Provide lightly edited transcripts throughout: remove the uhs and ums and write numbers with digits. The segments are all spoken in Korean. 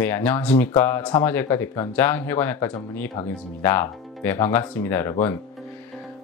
네, 안녕하십니까. 참화제과 대표원장 혈관외과 전문의 박윤수입니다. 네, 반갑습니다, 여러분.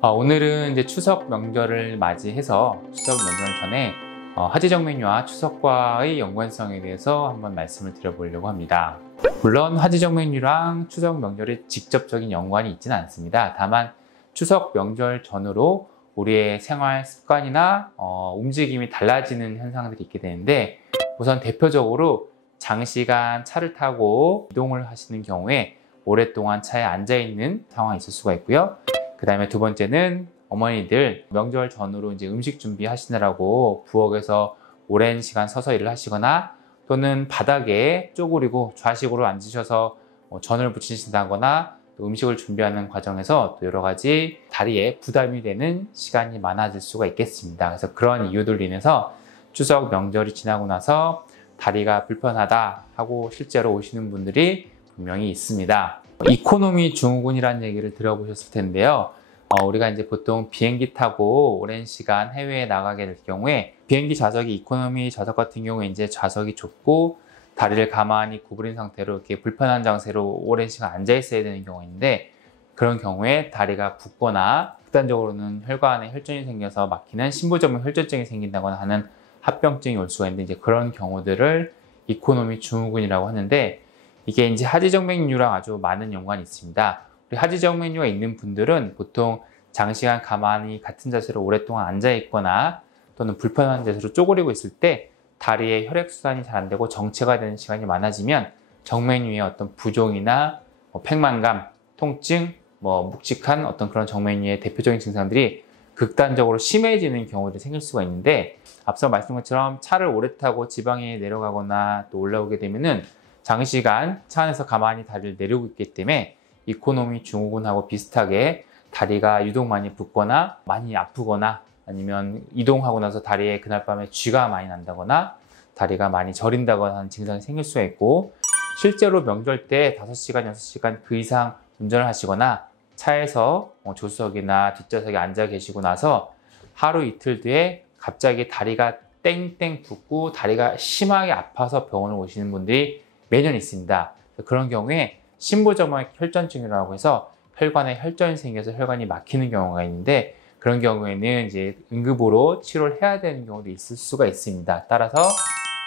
오늘은 이제 추석 명절을 맞이해서 추석 명절 전에 화재정맥류와 추석과의 연관성에 대해서 한번 말씀을 드려보려고 합니다. 물론 화재정맥류랑 추석 명절에 직접적인 연관이 있지는 않습니다. 다만 추석 명절 전후로 우리의 생활 습관이나 움직임이 달라지는 현상들이 있게 되는데, 우선 대표적으로 장시간 차를 타고 이동을 하시는 경우에 오랫동안 차에 앉아있는 상황이 있을 수가 있고요. 그 다음에 두 번째는 어머니들 명절 전후로 이제 음식 준비하시느라고 부엌에서 오랜 시간 서서 일을 하시거나, 또는 바닥에 쪼그리고 좌식으로 앉으셔서 전을 부치신다거나 또 음식을 준비하는 과정에서 또 여러 가지 다리에 부담이 되는 시간이 많아질 수가 있겠습니다. 그래서 그런 이유들로 인해서 추석 명절이 지나고 나서 다리가 불편하다 하고 실제로 오시는 분들이 분명히 있습니다. 이코노미 증후군이라는 얘기를 들어보셨을 텐데요. 우리가 이제 보통 비행기 타고 오랜 시간 해외에 나가게 될 경우에 비행기 좌석이 이코노미 좌석 같은 경우에 이제 좌석이 좁고 다리를 가만히 구부린 상태로 이렇게 불편한 자세로 오랜 시간 앉아 있어야 되는 경우가 있는데, 그런 경우에 다리가 붓거나 극단적으로는 혈관에 혈전이 생겨서 막히는 심부전물 혈전증이 생긴다거나 하는 합병증이 올 수가 있는데, 이제 그런 경우들을 이코노미 증후군이라고 하는데, 이게 이제 하지정맥류랑 아주 많은 연관이 있습니다. 우리 하지정맥류가 있는 분들은 보통 장시간 가만히 같은 자세로 오랫동안 앉아 있거나 또는 불편한 자세로 쪼그리고 있을 때 다리에 혈액순환이 잘 안 되고 정체가 되는 시간이 많아지면 정맥류의 어떤 부종이나 팽만감, 통증, 묵직한 어떤 그런 정맥류의 대표적인 증상들이 극단적으로 심해지는 경우들이 생길 수가 있는데, 앞서 말씀드린 것처럼 차를 오래 타고 지방에 내려가거나 또 올라오게 되면은 장시간 차 안에서 가만히 다리를 내리고 있기 때문에 이코노미 증후군하고 비슷하게 다리가 유독 많이 붓거나 많이 아프거나, 아니면 이동하고 나서 다리에 그날 밤에 쥐가 많이 난다거나 다리가 많이 저린다거나 하는 증상이 생길 수가 있고, 실제로 명절 때 5시간, 6시간 그 이상 운전을 하시거나 차에서 조수석이나 뒷좌석에 앉아 계시고 나서 하루 이틀 뒤에 갑자기 다리가 땡땡 붓고 다리가 심하게 아파서 병원을 오시는 분들이 매년 있습니다. 그런 경우에 심부전물 혈전증이라고 해서 혈관에 혈전이 생겨서 혈관이 막히는 경우가 있는데, 그런 경우에는 이제 응급으로 치료를 해야 되는 경우도 있을 수가 있습니다. 따라서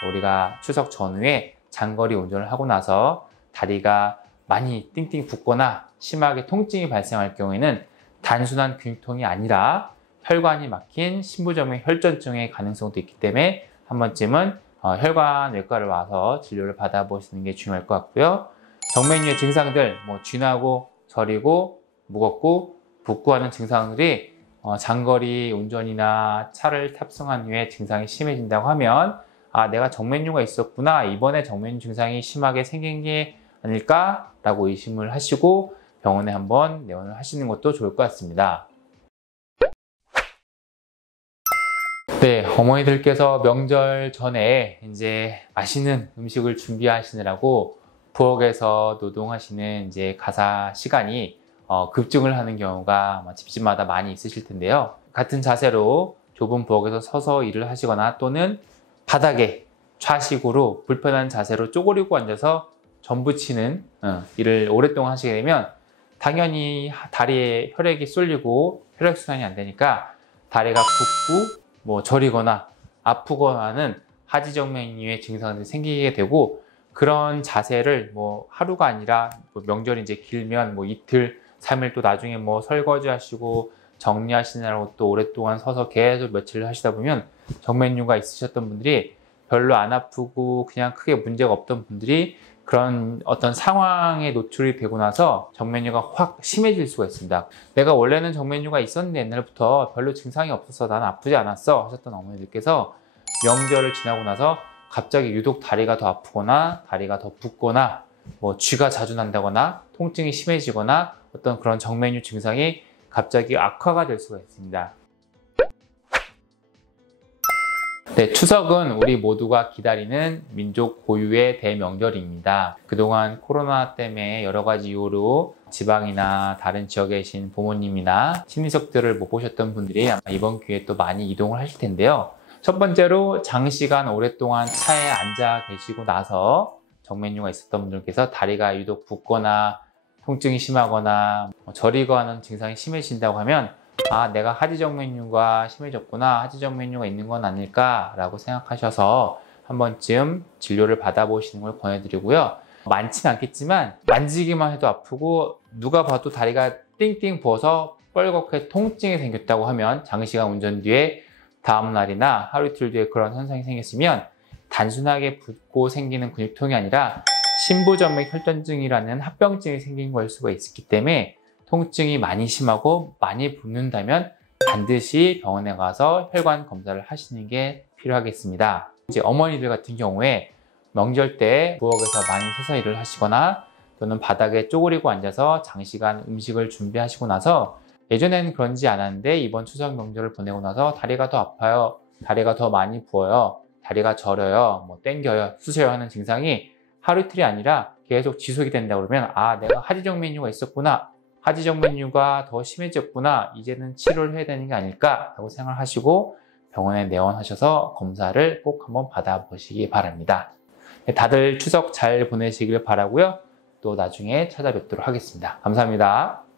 우리가 추석 전후에 장거리 운전을 하고 나서 다리가 많이 띵띵 붓거나 심하게 통증이 발생할 경우에는 단순한 근육통이 아니라 혈관이 막힌 심부전물 혈전증의 가능성도 있기 때문에 한 번쯤은 혈관외과를 와서 진료를 받아보시는 게 중요할 것 같고요. 정맥류의 증상들, 쥐나고 저리고 무겁고 붓고 하는 증상들이 장거리 운전이나 차를 탑승한 후에 증상이 심해진다고 하면, 내가 정맥류가 있었구나, 이번에 정맥류 증상이 심하게 생긴 게 아닐까 라고 의심을 하시고 병원에 한번 내원을 하시는 것도 좋을 것 같습니다. 네, 어머니들께서 명절 전에 이제 맛있는 음식을 준비하시느라고 부엌에서 노동하시는 이제 가사 시간이 급증을 하는 경우가 집집마다 많이 있으실 텐데요. 같은 자세로 좁은 부엌에서 서서 일을 하시거나 또는 바닥에 좌식으로 불편한 자세로 쪼그리고 앉아서 전 부치는 일을 오랫동안 하시게 되면 당연히 다리에 혈액이 쏠리고 혈액순환이 안 되니까 다리가 붓고 저리거나 아프거나 하는 하지정맥류의 증상들이 생기게 되고, 그런 자세를 하루가 아니라 명절이 이제 길면 이틀, 3일 또 나중에 설거지 하시고 정리하시느라고 또 오랫동안 서서 계속 며칠 하시다 보면 정맥류가 있으셨던 분들이 별로 안 아프고 그냥 크게 문제가 없던 분들이 그런 어떤 상황에 노출이 되고 나서 정맥류가 확 심해질 수가 있습니다. 내가 원래는 정맥류가 있었는데 옛날부터 별로 증상이 없어서 난 아프지 않았어 하셨던 어머니들께서 명절을 지나고 나서 갑자기 유독 다리가 더 아프거나 다리가 더 붓거나 쥐가 자주 난다거나 통증이 심해지거나 어떤 그런 정맥류 증상이 갑자기 악화가 될 수가 있습니다. 네, 추석은 우리 모두가 기다리는 민족 고유의 대명절입니다. 그동안 코로나 때문에 여러 가지 이유로 지방이나 다른 지역에 계신 부모님이나 친인척들을 못 보셨던 분들이 아마 이번 기회에 또 많이 이동을 하실 텐데요. 첫 번째로 장시간 오랫동안 차에 앉아 계시고 나서 정맥류가 있었던 분들께서 다리가 유독 붓거나 통증이 심하거나 저리거하는 증상이 심해진다고 하면 아, 내가 하지정맥류가 심해졌구나, 하지정맥류가 있는 건 아닐까라고 생각하셔서 한 번쯤 진료를 받아보시는 걸 권해드리고요. 많지는 않겠지만 만지기만 해도 아프고 누가 봐도 다리가 띵띵 부어서 뻘겋게 통증이 생겼다고 하면 장시간 운전 뒤에 다음 날이나 하루 이틀 뒤에 그런 현상이 생겼으면 단순하게 붓고 생기는 근육통이 아니라 심부전맥 혈전증이라는 합병증이 생긴 걸 수가 있기 때문에 통증이 많이 심하고 많이 붓는다면 반드시 병원에 가서 혈관 검사를 하시는 게 필요하겠습니다. 이제 어머니들 같은 경우에 명절 때 부엌에서 많이 서서 일을 하시거나 또는 바닥에 쪼그리고 앉아서 장시간 음식을 준비하시고 나서 예전에는 그런지 않았는데 이번 추석 명절을 보내고 나서 다리가 더 아파요, 다리가 더 많이 부어요, 다리가 저려요, 땡겨요, 쑤셔요 하는 증상이 하루 이틀이 아니라 계속 지속이 된다 그러면 아, 내가 하지정맥류가 있었구나, 하지정맥류가 더 심해졌구나, 이제는 치료를 해야 되는 게 아닐까 라고 생각하시고 병원에 내원하셔서 검사를 꼭 한번 받아보시기 바랍니다. 다들 추석 잘 보내시길 바라고요. 또 나중에 찾아뵙도록 하겠습니다. 감사합니다.